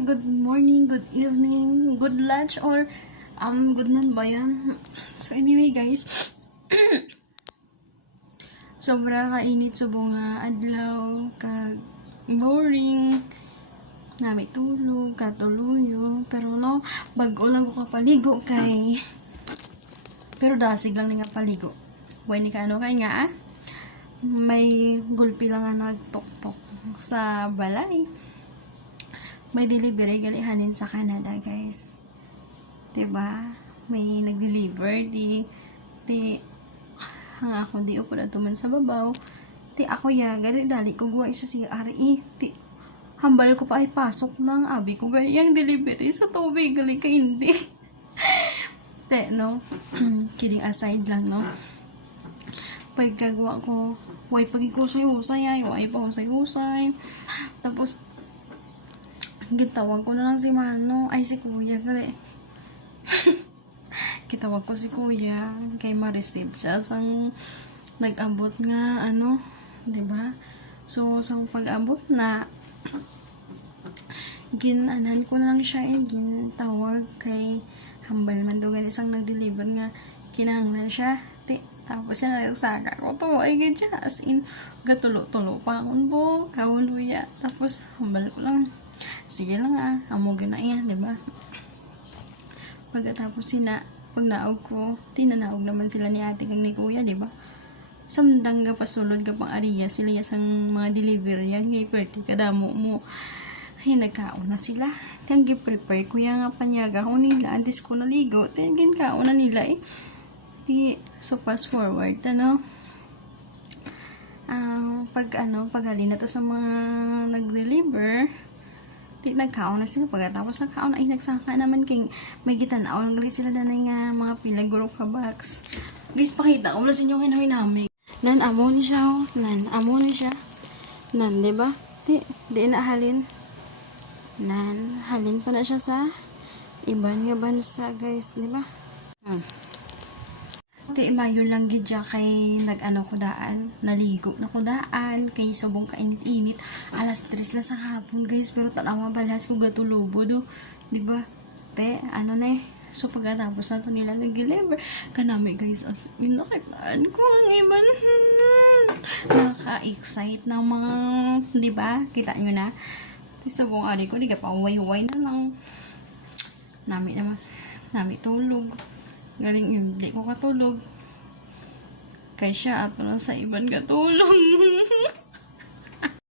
good morning, good evening, good lunch, or good nun ba yan? So anyway guys, sobra kainit subong nga adlaw, kag boring, nami tulog, katuluyo, pero no, bago lang ko kapaligo kay, pero dasig lang nga paligo. Buhay ni ka ano kay nga may gulpi lang nga nagtok-tok sa balay. May delivery galihanin sa Canada, guys. Diba? May nag-deliver di hang ako di upo na tuman sa babaw. Ti ako ya gali dali ko guwa isa si RE. Ti hambal ko pa ay pasok ng abi ko gali yang delivery sa tubig gali ka hindi. Te no. Kidding aside lang no. Pagkagawa ko, way pagigusay-usay ay, way pa usay-usay. Tapos gitawag ko na lang si Mano, ay si Kuya gali. Gitawag ko si Kuya kay ma-receive siya sang nag-abot nga ano, 'di ba? So sang pag-abot na ginanan ko na lang siya gintawag kay hambal man dugan isang nag-deliver nga kinahanglan siya. Tapos siya nagsaka ko to ay ganyan as in gatulo-tulo pa akong po kawuluya. Tapos hambal ko lang sige lang amo gyud na iya, di ba? Pagkatapos pag naog ko, tinanaog naman sila ni ate kang ni kuya, di ba? Samdang ga pasulod ka pang ariya sila sang mga delivery yan, kay perti kadamo mo. Ay, nagkaon na sila. Tiyang gi-prepare ko yung panyaga ko nila. Antes ko naligo, tiyang ginkaon na nila eh. So fast forward, pag alin na to sa mga nag-deliver, nagkaon na sila. Pagkatapos nagkaon ay nagsaka naman kay may gitanaw lang gali sila na nga mga pinaguro ka box. Guys, pakita ko wala sa inyo hinami. Nan amo ni siya, nan, diba? Di na halin. Nan, halin pa na siya sa ibang nga bansa, guys, diba? Mayo lang gidya kay nag-ano ko daan, naligo na ko daan, kay sobong kainit-init, alas 3 na sa hapon guys, pero tanawa balas ko gatulubo do, diba? So pagkatapos na to nila nag-deliver, kanami guys, as in, nakitaan ko ang iman, naka-excite ng mga, diba? Kita nyo na, sobong ari ko, di ka pa huway-huway na lang, nami tulog, galing yun, di ko katulog. Kaya siya, ato lang sa iban katulog.